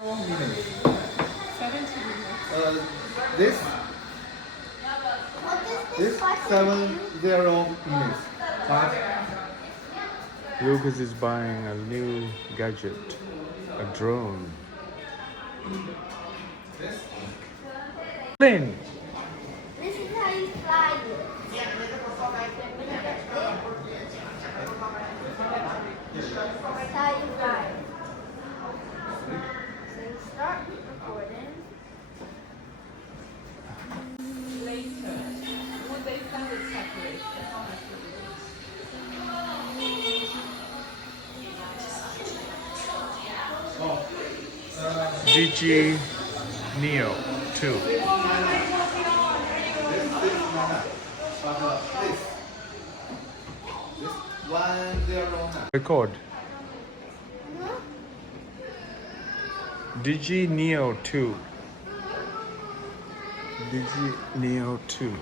minutes. 70 minutes. This What is this 70 minutes. But Lucas is buying a new gadget, a drone. Plane. This is how you fly it. This is how you fly it. So you start recording. Later, would they find it separate? How much would it Dji Neo 2. this this 109. Record. Dji Neo 2. Dji Neo 2.